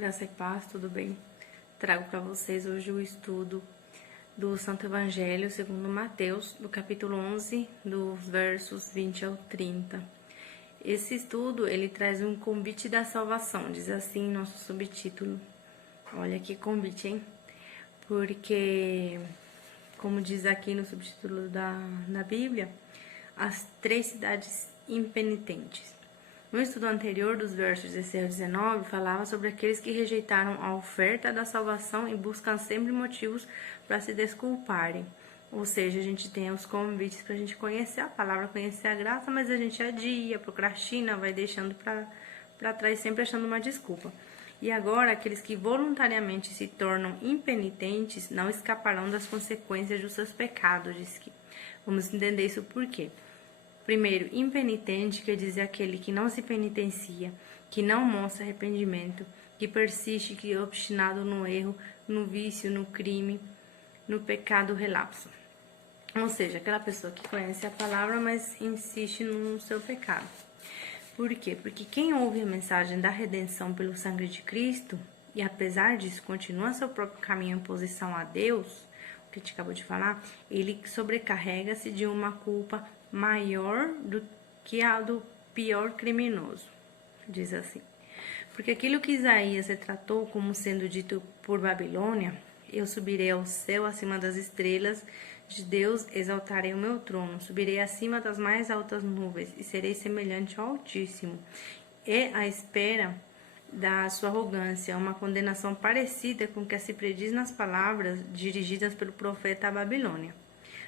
Graça e paz, tudo bem? Trago para vocês hoje o estudo do Santo Evangelho segundo Mateus, do capítulo 11, dos versos 20 ao 30. Esse estudo, ele traz um convite da salvação, diz assim nosso subtítulo. Olha que convite, hein? Porque, como diz aqui no subtítulo da Bíblia, as 3 cidades impenitentes. No estudo anterior, dos versos 16 ao 19, falava sobre aqueles que rejeitaram a oferta da salvação e buscam sempre motivos para se desculparem. Ou seja, a gente tem os convites para a gente conhecer a palavra, conhecer a graça, mas a gente adia, procrastina, vai deixando para trás, sempre achando uma desculpa. E agora, aqueles que voluntariamente se tornam impenitentes não escaparão das consequências dos seus pecados, diz que. Vamos entender isso por quê. Primeiro, impenitente quer dizer aquele que não se penitencia, que não mostra arrependimento, que persiste, que é obstinado no erro, no vício, no crime, no pecado relapso. Ou seja, aquela pessoa que conhece a palavra, mas insiste no seu pecado. Por quê? Porque quem ouve a mensagem da redenção pelo sangue de Cristo, e apesar disso continua seu próprio caminho em oposição a Deus, o que a gente acabou de falar, ele sobrecarrega-se de uma culpa maior do que a do pior criminoso, diz assim. Porque aquilo que Isaías retratou como sendo dito por Babilônia, eu subirei ao céu acima das estrelas de Deus, exaltarei o meu trono, subirei acima das mais altas nuvens e serei semelhante ao Altíssimo. É a espera da sua arrogância, uma condenação parecida com o que se prediz nas palavras dirigidas pelo profeta à Babilônia.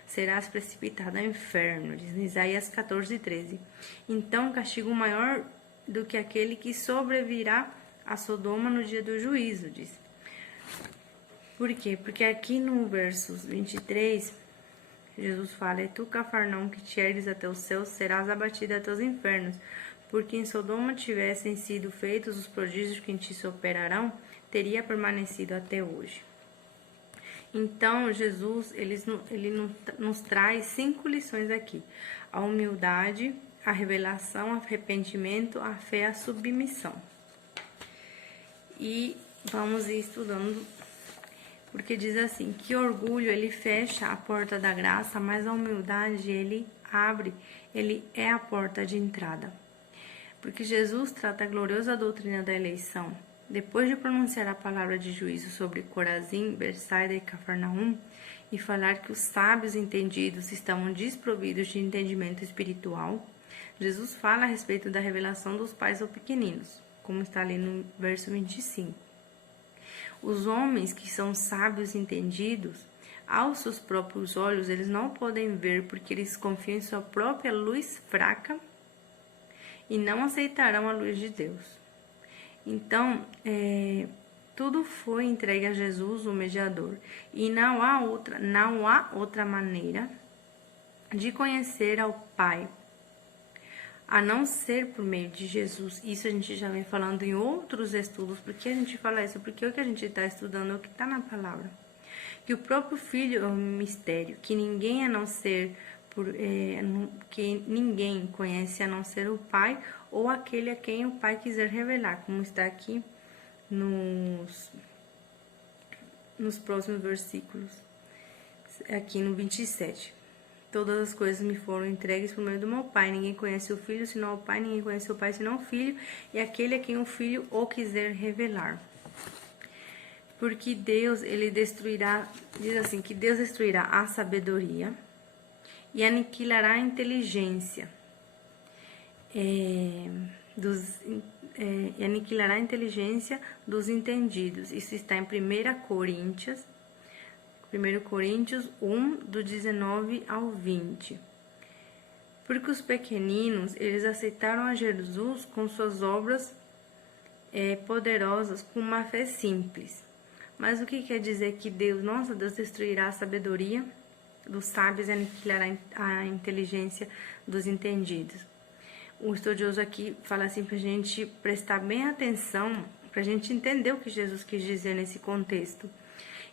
Serás precipitado ao inferno, diz Isaías 14:13. Então, castigo maior do que aquele que sobrevirá a Sodoma no dia do juízo, diz. Por quê? Porque aqui no versos 23, Jesus fala: E tu, Cafarnaum, que te ergues até os céus, serás abatido até os infernos. Porque em Sodoma tivessem sido feitos os prodígios que em ti se operarão, teria permanecido até hoje. Então, Jesus, ele nos traz 5 lições aqui. A humildade, a revelação, o arrependimento, a fé, a submissão. E vamos ir estudando, porque diz assim, que orgulho, ele fecha a porta da graça, mas a humildade, ele abre, ele é a porta de entrada. Porque Jesus trata a gloriosa doutrina da eleição. Depois de pronunciar a palavra de juízo sobre Corazim, Betsaida e Cafarnaum, e falar que os sábios entendidos estavam desprovidos de entendimento espiritual, Jesus fala a respeito da revelação dos pais ou pequeninos, como está ali no verso 25. Os homens que são sábios entendidos, aos seus próprios olhos, eles não podem ver porque eles confiam em sua própria luz fraca e não aceitarão a luz de Deus. Então, tudo foi entregue a Jesus, o mediador, e não há outra maneira de conhecer ao Pai, a não ser por meio de Jesus. Isso a gente já vem falando em outros estudos. Por que a gente fala isso? Porque o que a gente está estudando é o que está na palavra. Que o próprio Filho é um mistério, que ninguém a não ser que ninguém conhece a não ser o Pai ou aquele a quem o Pai quiser revelar, como está aqui nos próximos versículos, aqui no 27. Todas as coisas me foram entregues por meio do meu Pai. Ninguém conhece o Filho senão o Pai, ninguém conhece o Pai senão o Filho, e aquele a quem o Filho o quiser revelar. Porque Deus, ele destruirá, diz assim, que Deus destruirá a sabedoria e aniquilará a inteligência dos entendidos. Isso está em 1 Coríntios 1, do 19 ao 20. Porque os pequeninos, eles aceitaram a Jesus com suas obras poderosas, com uma fé simples. Mas o que quer dizer que Deus destruirá a sabedoria dos sábios e aniquilará a inteligência dos entendidos? O estudioso aqui fala assim pra gente prestar bem atenção, pra gente entender o que Jesus quis dizer nesse contexto.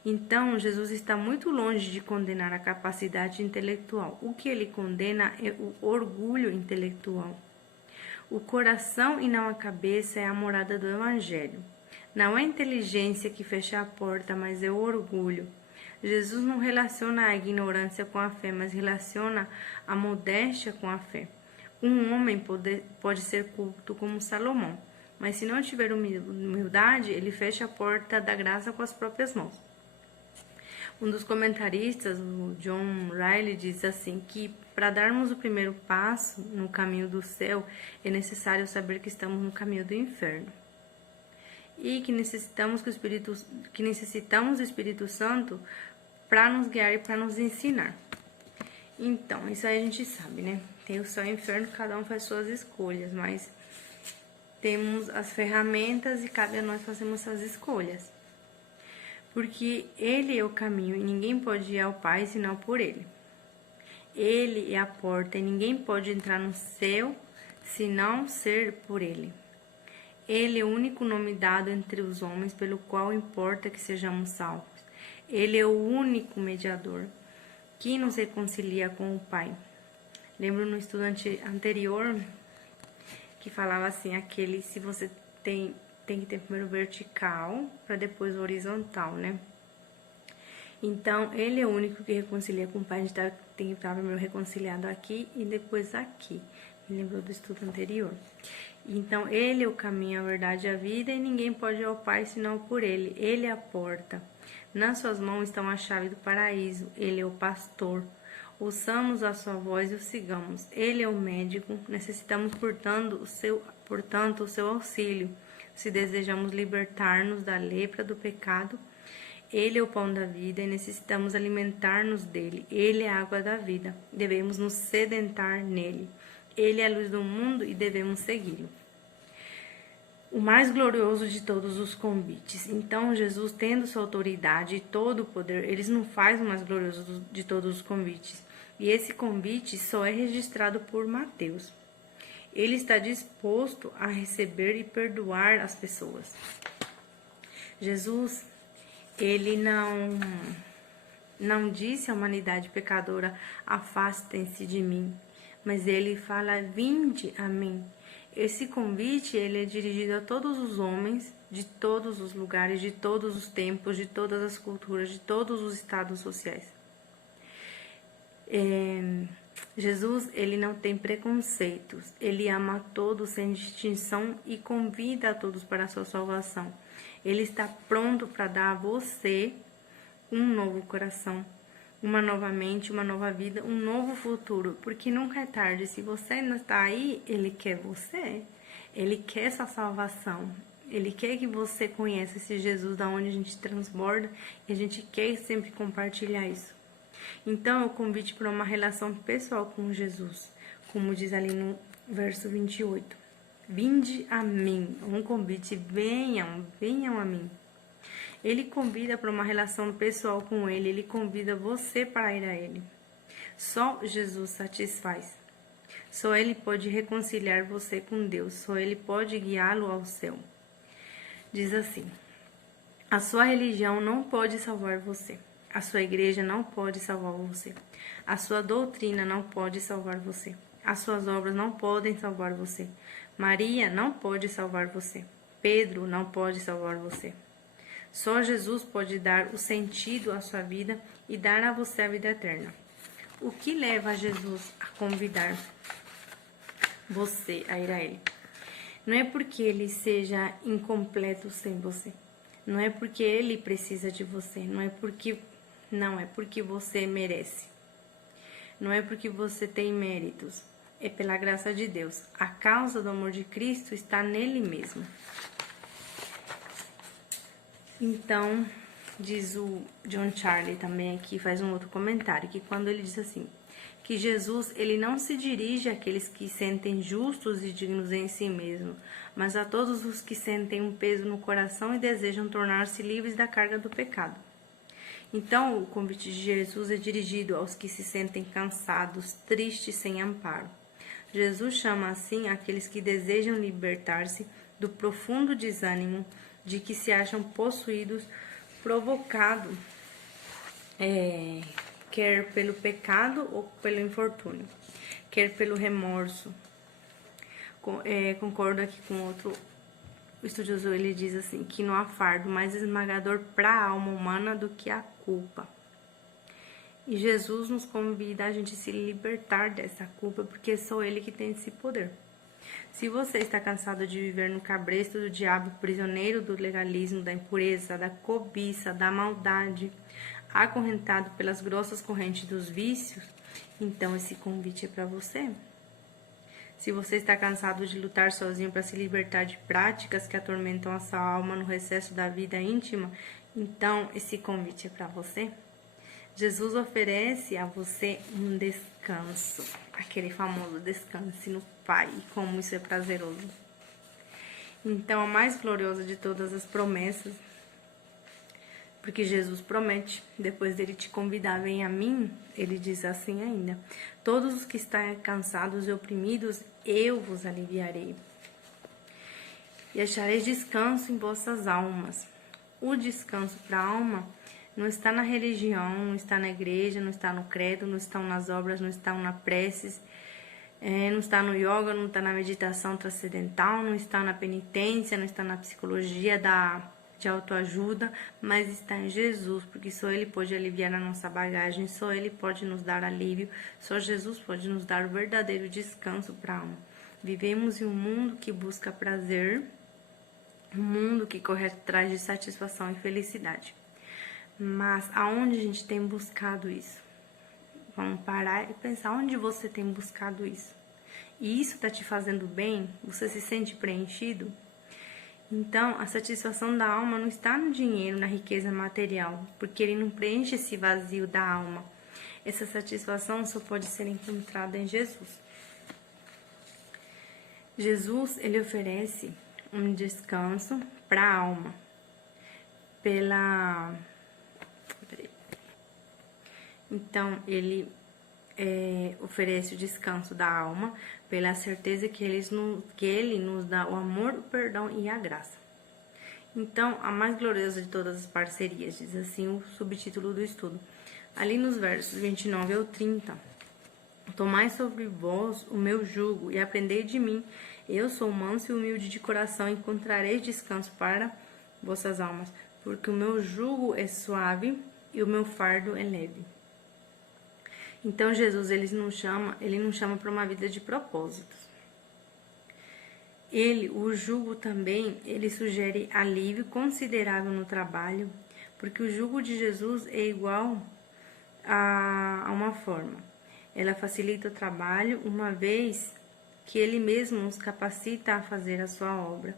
Então, Jesus está muito longe de condenar a capacidade intelectual. O que ele condena é o orgulho intelectual. O coração e não a cabeça é a morada do Evangelho. Não é a inteligência que fecha a porta, mas é o orgulho. Jesus não relaciona a ignorância com a fé, mas relaciona a modéstia com a fé. Um homem pode ser culto como Salomão, mas se não tiver humildade, ele fecha a porta da graça com as próprias mãos. Um dos comentaristas, o John Riley, diz assim que para darmos o primeiro passo no caminho do céu, é necessário saber que estamos no caminho do inferno. E que necessitamos do Espírito Santo para nos guiar e para nos ensinar. Então, isso aí a gente sabe, né? Tem o céu e o inferno, cada um faz suas escolhas, mas temos as ferramentas e cabe a nós fazermos essas escolhas. Porque Ele é o caminho e ninguém pode ir ao Pai senão por Ele. Ele é a porta e ninguém pode entrar no céu senão ser por Ele. Ele é o único nome dado entre os homens pelo qual importa que sejamos salvos. Ele é o único mediador que nos reconcilia com o Pai. Lembro no estudo anterior que falava assim, se você tem que ter primeiro vertical para depois horizontal, né? Então, ele é o único que reconcilia com o Pai. A gente tem que estar primeiro reconciliado aqui e depois aqui. Me lembrou do estudo anterior. Então, ele é o caminho, a verdade e a vida, e ninguém pode ir ao Pai senão por ele. Ele é a porta. Nas suas mãos estão a chave do paraíso. Ele é o pastor. Ouçamos a sua voz e o sigamos. Ele é o médico. Necessitamos, portanto, o seu auxílio. Se desejamos libertar-nos da lepra do pecado, Ele é o pão da vida e necessitamos alimentar-nos dele. Ele é a água da vida. Devemos nos sedentar nele. Ele é a luz do mundo e devemos segui-lo. O mais glorioso de todos os convites. Então, Jesus, tendo sua autoridade e todo o poder, ele não faz o mais glorioso de todos os convites. E esse convite só é registrado por Mateus. Ele está disposto a receber e perdoar as pessoas. Jesus, ele não disse à humanidade pecadora, afastem-se de mim, mas ele fala, vinde a mim. Esse convite, ele é dirigido a todos os homens, de todos os lugares, de todos os tempos, de todas as culturas, de todos os estados sociais. Jesus, ele não tem preconceitos, ele ama a todos sem distinção e convida a todos para a sua salvação. Ele está pronto para dar a você um novo coração, uma nova mente, uma nova vida, um novo futuro, porque nunca é tarde. Se você ainda está aí, ele quer você, ele quer essa salvação, ele quer que você conheça esse Jesus da onde a gente transborda e a gente quer sempre compartilhar isso. Então, eu convite para uma relação pessoal com Jesus, como diz ali no verso 28. Vinde a mim, um convite, venham a mim. Ele convida para uma relação pessoal com ele, ele convida você para ir a ele. Só Jesus satisfaz. Só ele pode reconciliar você com Deus, só ele pode guiá-lo ao céu. Diz assim: a sua religião não pode salvar você. A sua igreja não pode salvar você. A sua doutrina não pode salvar você. As suas obras não podem salvar você. Maria não pode salvar você. Pedro não pode salvar você. Só Jesus pode dar o sentido à sua vida e dar a você a vida eterna. O que leva Jesus a convidar você a ir a Ele? Não é porque Ele seja incompleto sem você. Não é porque Ele precisa de você. Não, é porque você merece. Não é porque você tem méritos. É pela graça de Deus. A causa do amor de Cristo está nele mesmo. Então, diz o John Charlie também aqui, faz um outro comentário, que quando ele diz assim, que Jesus, ele não se dirige àqueles que sentem justos e dignos em si mesmo, mas a todos os que sentem um peso no coração e desejam tornar-se livres da carga do pecado. Então, o convite de Jesus é dirigido aos que se sentem cansados, tristes, sem amparo. Jesus chama assim aqueles que desejam libertar-se do profundo desânimo de que se acham possuídos, provocado, quer pelo pecado ou pelo infortúnio, quer pelo remorso. Concordo aqui com outro o estudioso ele diz assim, que não há fardo mais esmagador para a alma humana do que a culpa. E Jesus nos convida a gente se libertar dessa culpa, porque é só Ele que tem esse poder. Se você está cansado de viver no cabresto do diabo, prisioneiro do legalismo, da impureza, da cobiça, da maldade, acorrentado pelas grossas correntes dos vícios, então esse convite é para você. Se você está cansado de lutar sozinho para se libertar de práticas que atormentam a sua alma no recesso da vida íntima, então esse convite é para você. Jesus oferece a você um descanso, aquele famoso descanse no Pai, como isso é prazeroso. Então, a mais gloriosa de todas as promessas, porque Jesus promete, depois dele te convidar, vem a mim, ele diz assim ainda, todos os que estão cansados e oprimidos, eu vos aliviarei. E achareis descanso em vossas almas. O descanso para a alma não está na religião, não está na igreja, não está no credo, não está nas obras, não está na preces, não está no yoga, não está na meditação transcendental, não está na penitência, não está na psicologia de autoajuda, mas está em Jesus, porque só Ele pode aliviar a nossa bagagem, só Ele pode nos dar alívio, só Jesus pode nos dar o verdadeiro descanso para a alma. Vivemos em um mundo que busca prazer, um mundo que corre atrás de satisfação e felicidade. Mas aonde a gente tem buscado isso? Vamos parar e pensar onde você tem buscado isso. E isso está te fazendo bem? Você se sente preenchido? Então, a satisfação da alma não está no dinheiro, na riqueza material, porque ele não preenche esse vazio da alma. Essa satisfação só pode ser encontrada em Jesus. Jesus, ele oferece um descanso para a alma, Então, ele oferece o descanso da alma pela certeza que ele nos dá o amor, o perdão e a graça. Então, a mais gloriosa de todas as parcerias, diz assim o subtítulo do estudo. Ali nos versos 29 ao 30. Tomai sobre vós o meu jugo e aprendei de mim. Eu sou manso e humilde de coração, e encontrareis descanso para vossas almas, porque o meu jugo é suave e o meu fardo é leve. Então, Jesus, ele não chama para uma vida de propósitos. O jugo também, ele sugere alívio considerável no trabalho, porque o jugo de Jesus é igual a uma forma. Ela facilita o trabalho, uma vez que ele mesmo nos capacita a fazer a sua obra.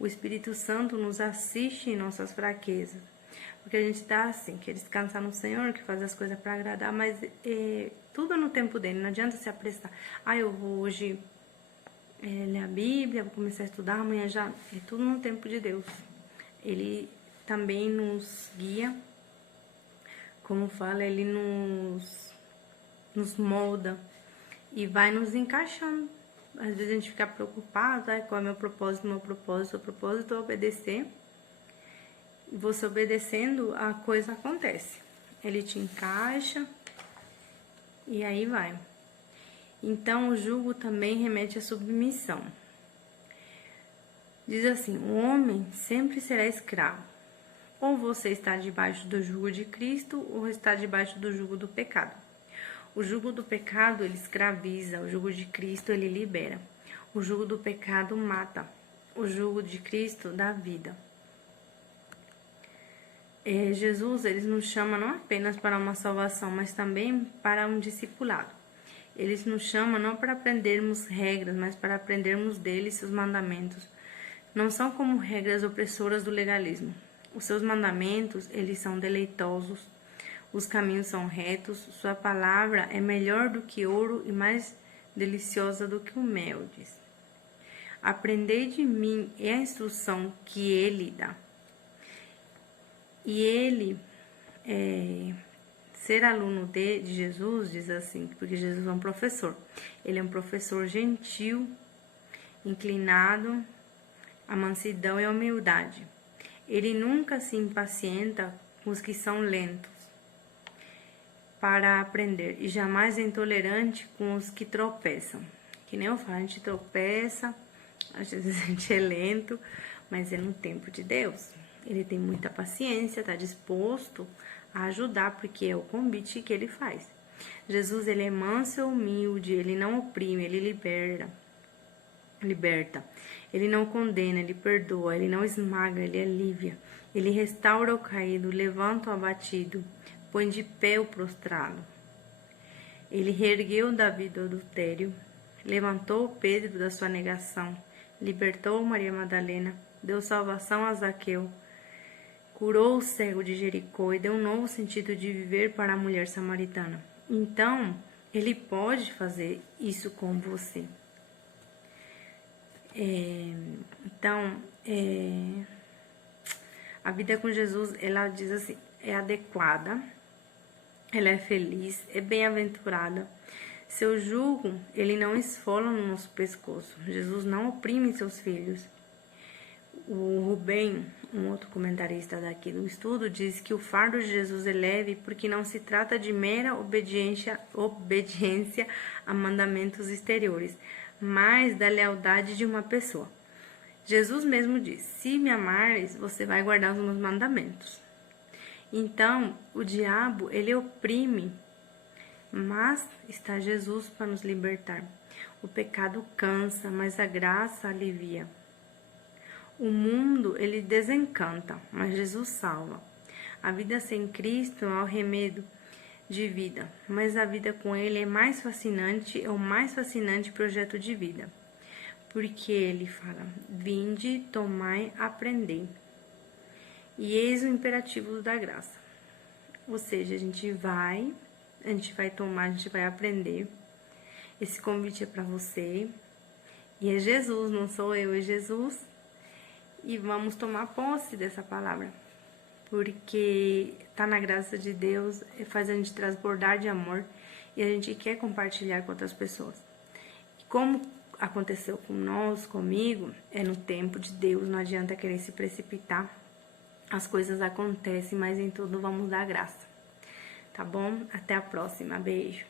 O Espírito Santo nos assiste em nossas fraquezas. Porque a gente tá assim, quer descansar no Senhor, que faz as coisas para agradar, mas tudo é no tempo dele, não adianta se apressar. Eu vou hoje ler a Bíblia, vou começar a estudar, amanhã já. É tudo no tempo de Deus. Ele também nos guia, como fala, ele nos molda e vai nos encaixando. Às vezes a gente fica preocupado, qual é o meu propósito? O propósito é obedecer. Você obedecendo, a coisa acontece. Ele te encaixa e aí vai. Então, o jugo também remete à submissão. Diz assim, o homem sempre será escravo. Ou você está debaixo do jugo de Cristo, ou está debaixo do jugo do pecado. O jugo do pecado, ele escraviza. O jugo de Cristo, ele libera. O jugo do pecado mata. O jugo de Cristo dá vida. Jesus, ele nos chama não apenas para uma salvação, mas também para um discipulado. Ele nos chama não para aprendermos regras, mas para aprendermos dele seus mandamentos. Não são como regras opressoras do legalismo. Os seus mandamentos, eles são deleitosos. Os caminhos são retos. Sua palavra é melhor do que ouro e mais deliciosa do que o mel, diz. Aprendei de mim é a instrução que ele dá. E ele, ser aluno de Jesus, diz assim, porque Jesus é um professor. Ele é um professor gentil, inclinado à mansidão e à humildade. Ele nunca se impacienta com os que são lentos para aprender e jamais é intolerante com os que tropeçam. Que nem eu falo, a gente tropeça, às vezes a gente é lento, mas é no tempo de Deus. Ele tem muita paciência, está disposto a ajudar, porque é o convite que ele faz. Jesus, ele é manso e humilde, ele não oprime, ele liberta. Ele não condena, ele perdoa, ele não esmaga, ele alivia. Ele restaura o caído, levanta o abatido, põe de pé o prostrado. Ele reergueu Davi do adultério, levantou Pedro da sua negação, libertou Maria Madalena, deu salvação a Zaqueu, curou o cego de Jericó e deu um novo sentido de viver para a mulher samaritana. Então, ele pode fazer isso com você. A vida com Jesus, ela diz assim, é adequada, ela é feliz, é bem-aventurada. Seu jugo, ele não esfola no nosso pescoço. Jesus não oprime seus filhos. O Rubem, um outro comentarista daqui do estudo, diz que o fardo de Jesus é leve porque não se trata de mera obediência a mandamentos exteriores, mas da lealdade de uma pessoa. Jesus mesmo diz, se me amares, você vai guardar os meus mandamentos. Então, o diabo, ele oprime, mas está Jesus para nos libertar. O pecado cansa, mas a graça alivia. O mundo, ele desencanta, mas Jesus salva. A vida sem Cristo é o remédio de vida, mas a vida com Ele é mais fascinante, é o mais fascinante projeto de vida. Porque Ele fala, vinde, tomai, aprendei. E eis o imperativo da graça. Ou seja, a gente vai tomar, a gente vai aprender. Esse convite é para você. E é Jesus, não sou eu, é Jesus. E vamos tomar posse dessa palavra. Porque tá na graça de Deus, faz a gente transbordar de amor. E a gente quer compartilhar com outras pessoas. E como aconteceu com nós, comigo, é no tempo de Deus, não adianta querer se precipitar. As coisas acontecem, mas em tudo vamos dar graça. Tá bom? Até a próxima. Beijo.